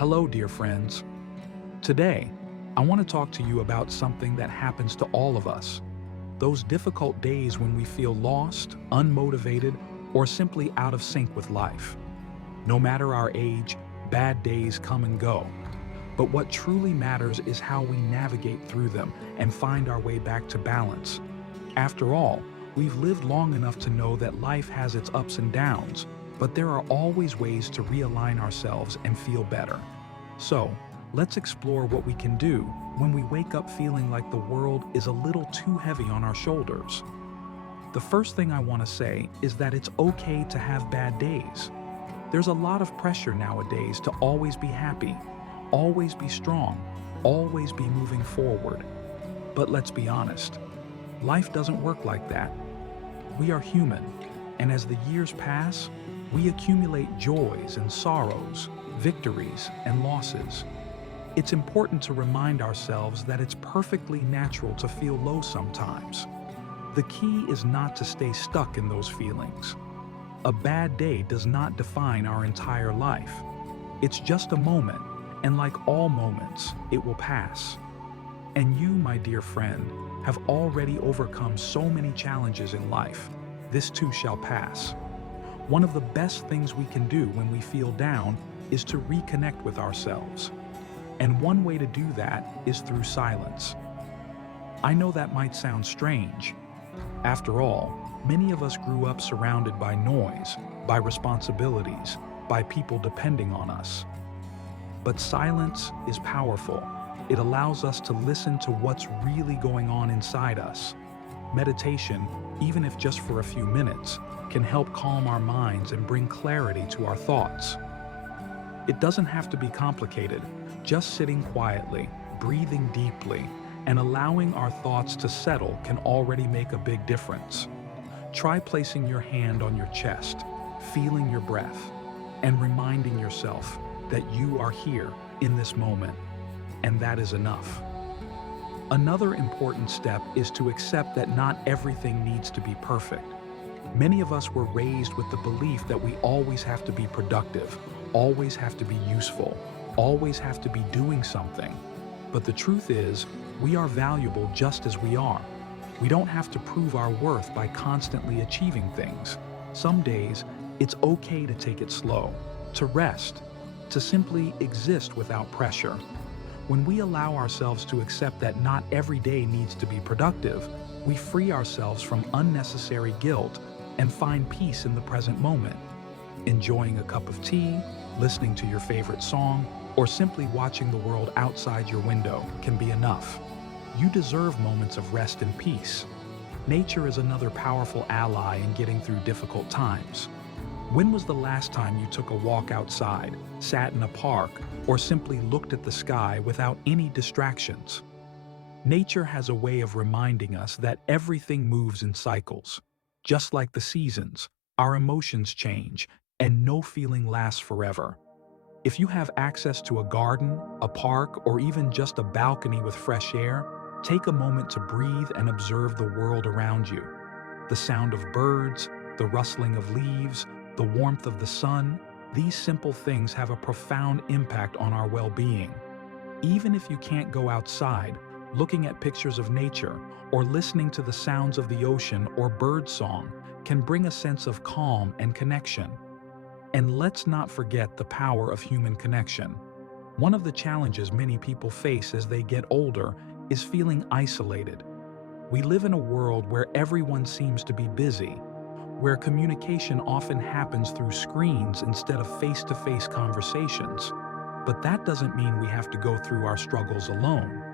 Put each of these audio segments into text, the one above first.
Hello, dear friends. Today, I want to talk to you about something that happens to all of us. Those difficult days when we feel lost, unmotivated, or simply out of sync with life. No matter our age, bad days come and go. But what truly matters is how we navigate through them and find our way back to balance. After all, we've lived long enough to know that life has its ups and downs, but there are always ways to realign ourselves and feel better. So, let's explore what we can do when we wake up feeling like the world is a little too heavy on our shoulders. The first thing I want to say is that it's okay to have bad days. There's a lot of pressure nowadays to always be happy, always be strong, always be moving forward. But let's be honest, life doesn't work like that. We are human, and as the years pass, we accumulate joys and sorrows, victories and losses. It's important to remind ourselves that it's perfectly natural to feel low sometimes. The key is not to stay stuck in those feelings. A bad day does not define our entire life. It's just a moment, and like all moments, it will pass. And you, my dear friend, have already overcome so many challenges in life. This too shall pass. One of the best things we can do when we feel down is to reconnect with ourselves. And one way to do that is through silence. I know that might sound strange. After all, many of us grew up surrounded by noise, by responsibilities, by people depending on us. But silence is powerful. It allows us to listen to what's really going on inside us. Meditation, even if just for a few minutes, can help calm our minds and bring clarity to our thoughts. It doesn't have to be complicated. Just sitting quietly, breathing deeply, and allowing our thoughts to settle can already make a big difference. Try placing your hand on your chest, feeling your breath, and reminding yourself that you are here in this moment, and that is enough. Another important step is to accept that not everything needs to be perfect. Many of us were raised with the belief that we always have to be productive, always have to be useful, always have to be doing something. But the truth is, we are valuable just as we are. We don't have to prove our worth by constantly achieving things. Some days, it's okay to take it slow, to rest, to simply exist without pressure. When we allow ourselves to accept that not every day needs to be productive, we free ourselves from unnecessary guilt and find peace in the present moment. Enjoying a cup of tea, listening to your favorite song, or simply watching the world outside your window can be enough. You deserve moments of rest and peace. Nature is another powerful ally in getting through difficult times. When was the last time you took a walk outside, sat in a park, or simply looked at the sky without any distractions? Nature has a way of reminding us that everything moves in cycles. Just like the seasons, our emotions change, and no feeling lasts forever. If you have access to a garden, a park, or even just a balcony with fresh air, take a moment to breathe and observe the world around you. The sound of birds, the rustling of leaves, the warmth of the sun, these simple things have a profound impact on our well-being. Even if you can't go outside, looking at pictures of nature or listening to the sounds of the ocean or bird song can bring a sense of calm and connection. And let's not forget the power of human connection. One of the challenges many people face as they get older is feeling isolated. We live in a world where everyone seems to be busy, where communication often happens through screens instead of face-to-face conversations. But that doesn't mean we have to go through our struggles alone.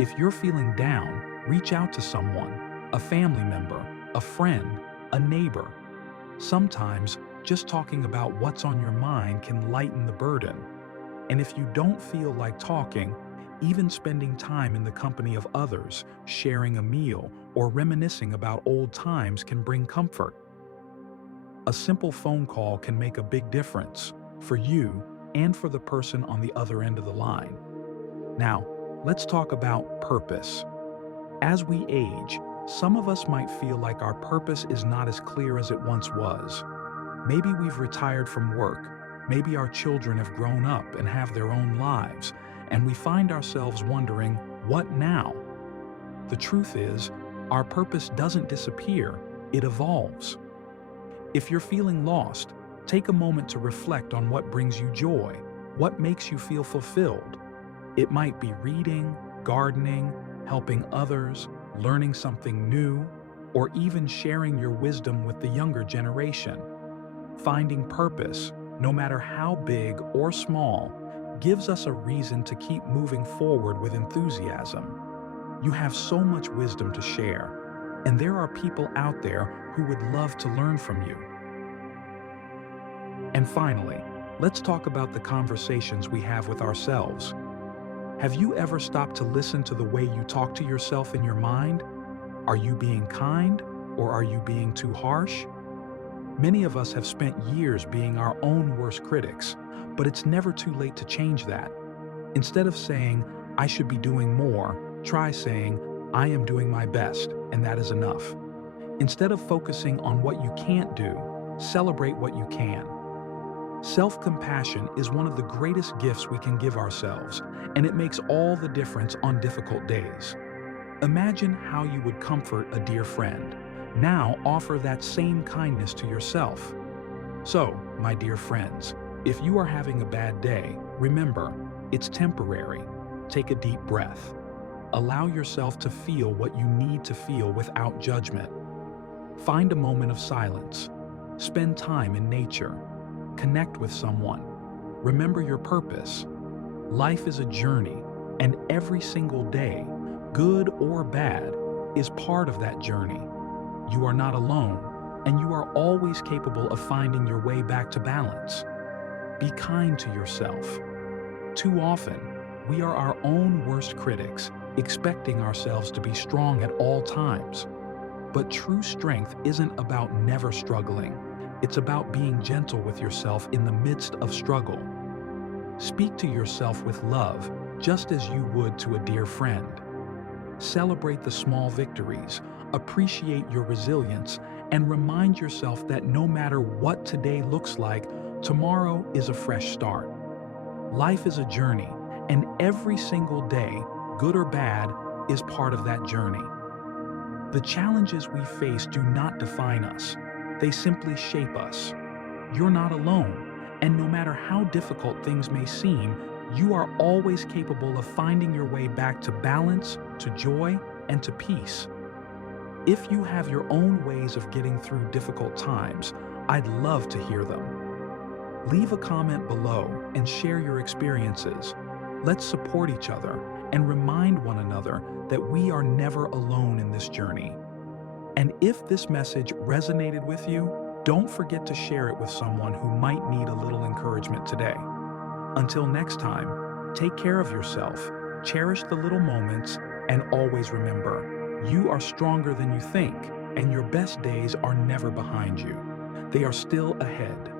If you're feeling down, reach out to someone, a family member, a friend, a neighbor. Sometimes, just talking about what's on your mind can lighten the burden. And if you don't feel like talking, even spending time in the company of others, sharing a meal, or reminiscing about old times can bring comfort. A simple phone call can make a big difference for you and for the person on the other end of the line. Now, let's talk about purpose. As we age, some of us might feel like our purpose is not as clear as it once was. Maybe we've retired from work, Maybe our children have grown up and have their own lives, and we find ourselves wondering, what now? The truth is, our purpose doesn't disappear, it evolves. If you're feeling lost, take a moment to reflect on what brings you joy, what makes you feel fulfilled. It might be reading, gardening, helping others, learning something new, or even sharing your wisdom with the younger generation. Finding purpose, no matter how big or small, gives us a reason to keep moving forward with enthusiasm. You have so much wisdom to share, and there are people out there who would love to learn from you. And finally, let's talk about the conversations we have with ourselves. Have you ever stopped to listen to the way you talk to yourself in your mind? Are you being kind, or are you being too harsh? Many of us have spent years being our own worst critics, but it's never too late to change that. Instead of saying, "I should be doing more," try saying, "I am doing my best, and that is enough." Instead of focusing on what you can't do, celebrate what you can. Self-compassion is one of the greatest gifts we can give ourselves, and it makes all the difference on difficult days. Imagine how you would comfort a dear friend. Now offer that same kindness to yourself. So, my dear friends, if you are having a bad day, remember, it's temporary. Take a deep breath. Allow yourself to feel what you need to feel without judgment. Find a moment of silence. Spend time in nature. Connect with someone. Remember your purpose. Life is a journey, and every single day, good or bad, is part of that journey. You are not alone, and you are always capable of finding your way back to balance. Be kind to yourself. Too often, we are our own worst critics, expecting ourselves to be strong at all times. But true strength isn't about never struggling. It's about being gentle with yourself in the midst of struggle. Speak to yourself with love, just as you would to a dear friend. Celebrate the small victories, appreciate your resilience, and remind yourself that no matter what today looks like, tomorrow is a fresh start. Life is a journey, and every single day, good or bad, is part of that journey. The challenges we face do not define us. They simply shape us. You're not alone, and no matter how difficult things may seem, you are always capable of finding your way back to balance, to joy, and to peace. If you have your own ways of getting through difficult times, I'd love to hear them. Leave a comment below and share your experiences. Let's support each other and remind one another that we are never alone in this journey. And if this message resonated with you, don't forget to share it with someone who might need a little encouragement today. Until next time, take care of yourself, cherish the little moments, and always remember, you are stronger than you think, and your best days are never behind you. They are still ahead.